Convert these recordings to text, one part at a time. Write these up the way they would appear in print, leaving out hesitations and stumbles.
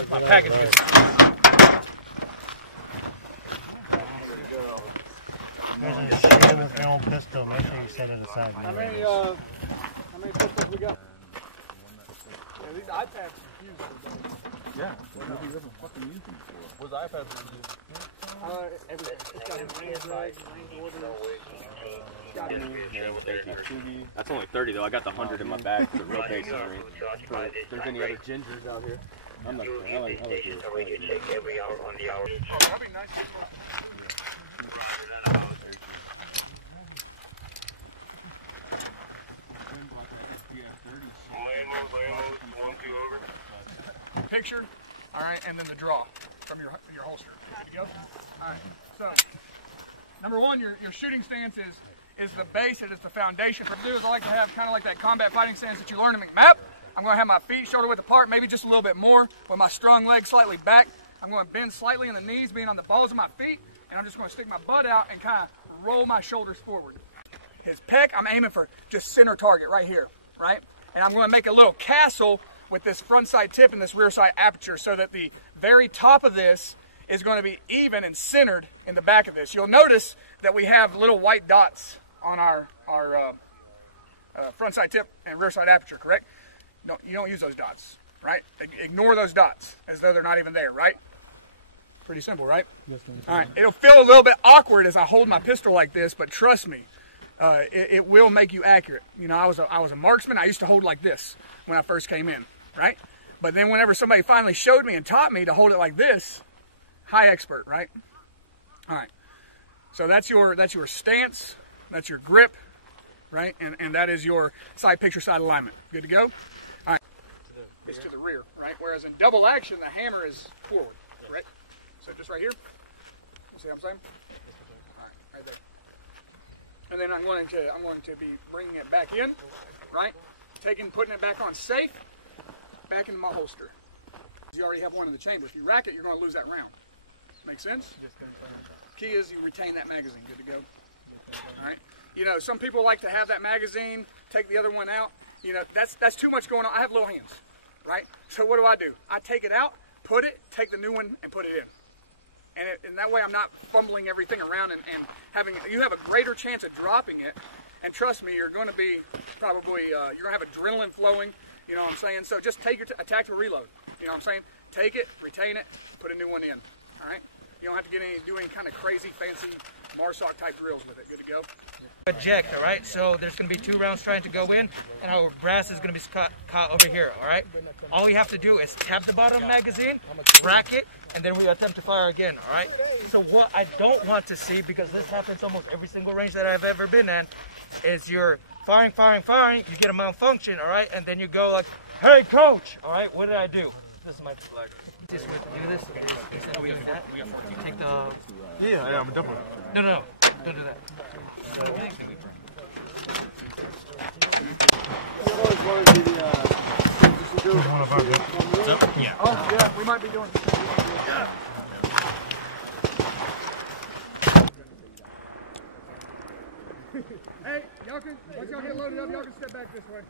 sometimes my package gets. There's a shooter with their own pistol. Make sure you set it aside. How many pistols we got? Yeah, these iPads confuse everybody. Yeah, what have you ever fucking used them for? What's the iPads for? Everything. It's got That's only 30 though. I got the 100 in my bag for the real basic Marine. If there's any other gingers out here, I'm not sure. I like it. Every hour on the hour. Oh, that'd be nice. Picture, all right, and then the draw from your holster. Good to go? All right. So, number one, your shooting stance is the base. It is the foundation. What I do is I like to have kind of like that combat fighting stance that you learn in McMap. I'm going to have my feet shoulder width apart, maybe just a little bit more, with my strong legs slightly back. I'm going to bend slightly in the knees, being on the balls of my feet, and I'm just going to stick my butt out and kind of roll my shoulders forward. His pec, I'm aiming for just center target right here, right? And I'm going to make a little castle with this front side tip and this rear side aperture so that the very top of this is going to be even and centered in the back of this. You'll notice that we have little white dots on our front side tip and rear side aperture, correct? No, you don't use those dots, right? Ignore those dots as though they're not even there, right? Pretty simple, right? All right, it'll feel a little bit awkward as I hold my pistol like this, but trust me, it will make you accurate. You know, I was a marksman. I used to hold like this when I first came in, right? But then whenever somebody finally showed me and taught me to hold it like this, high expert, right? All right. So that's your stance, that's your grip, right? And that is your side picture, side alignment. Good to go? All right. It's to the rear, right? Whereas in double action, the hammer is forward, correct? So just right here. You see what I'm saying? All right, right there. And then I'm going to be bringing it back in, right? Putting it back on safe, back into my holster. You already have one in the chamber. If you rack it, you're going to lose that round. Make sense? Key is you retain that magazine. Good to go. All right. You know, some people like to have that magazine, take the other one out. You know, that's too much going on. I have little hands, right? So what do? I take it out, put it, take the new one, and put it in. And that way I'm not fumbling everything around and you have a greater chance of dropping it. And trust me, you're going to be probably, you're going to have adrenaline flowing, you know what I'm saying? So just take your attack to reload, you know what I'm saying? Take it, retain it, put a new one in, all right? You don't have to do any kind of crazy, fancy Marshal type drills with it. Good to go? Eject, all right? So there's going to be 2 rounds trying to go in, and our brass is going to be caught over here, all right? All we have to do is tap the bottom magazine, rack it, and then we attempt to fire again, all right? So what I don't want to see, because this happens almost every single range that I've ever been in, is you're firing, you get a malfunction, all right? And then you go like, hey, coach, all right? What did I do? This is my flag. This way to do this. Instead of doing that, you take the... Yeah, I'm a double. No, don't do that. Yeah. Oh, yeah, we might be doing it. Yeah. Hey, y'all can, once y'all get loaded up, y'all can step back this way.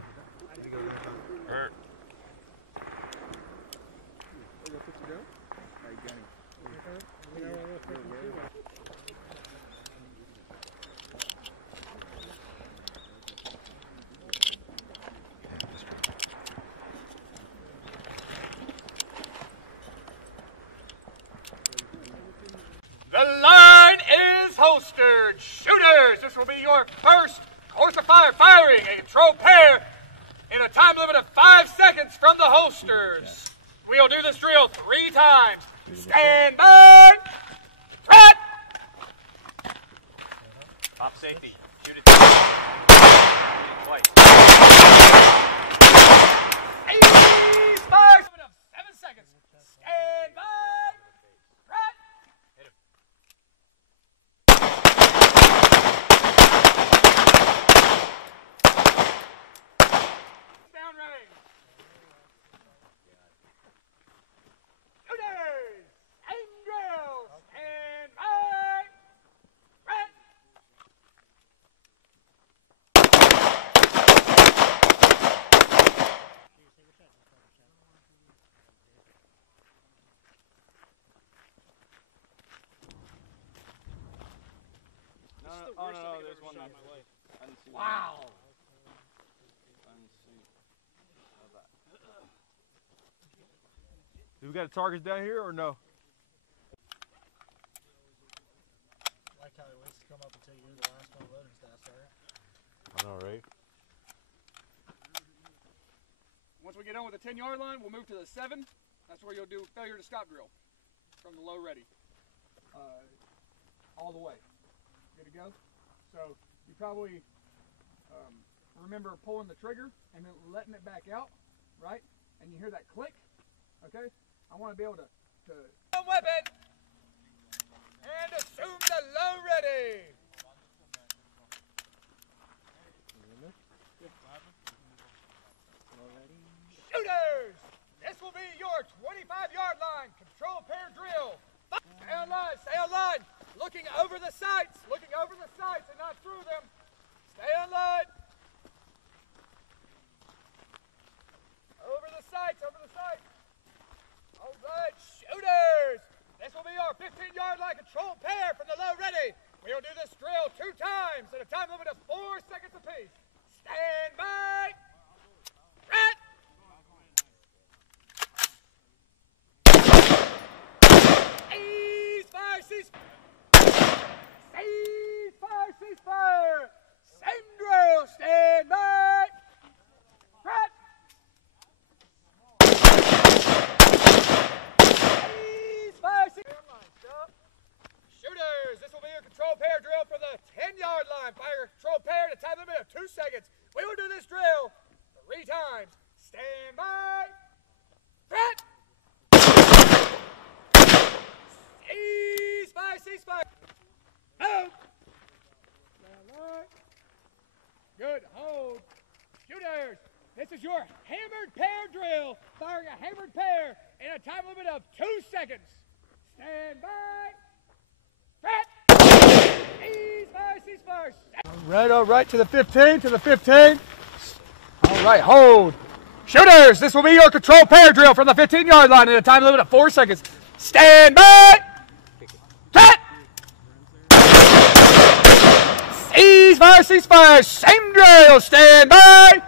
The line is holstered. Shooters, this will be your first course of firing. A control pair in a time limit of 5 seconds from the holsters. We'll do this drill 3 times. Stand by. Trot. Top safety. Shoot it. Twice. 85. 7 seconds. Stand by. Trot. Hit him. Downrange. Shooters. Aim drill. Stand by. Trot. Oh no, there's one on my way. I didn't see Wow. I didn't see. Do we got a target down here or no? I like how he waits to come up until you're the last one loading staff, sir. I know, right? Once we get on with the 10-yard line, we'll move to the 7. That's where you'll do failure to stop drill from the low ready. All the way. Good to go? So you probably remember pulling the trigger and then letting it back out, right? And you hear that click, okay? I want to be able to weapon and assume the low ready. Shooters! This will be your 25-yard line control pair drill. Stay on line, stay on line. Looking over the sights and not through them. Stay on line. Over the sights, over the sights. All right, shooters. This will be our 15-yard line control pair from the low ready. We will do this drill 2 times at a time limit of 4 seconds apiece. Stand by. Red. Ceasefire, ceasefire. Ceasefire, ceasefire. Same drill. Stand by. Red. Ceasefire, ceasefire. Shooters, this will be your control pair drill for the 10-yard line. Fire control pair at a time limit of 2 seconds. We will do this drill 3 times. Stand by. Threat. Ceasefire, ceasefire. Move. Good, hold. Shooters, this is your hammered pair drill. Firing a hammered pair in a time limit of 2 seconds. Stand by. Ceasefire, ceasefire. All right, to the 15, to the 15. All right, hold. Shooters, this will be your control pair drill from the 15-yard line in a time limit of 4 seconds. Stand by. Ceasefire, ceasefire. Same drill. Stand by.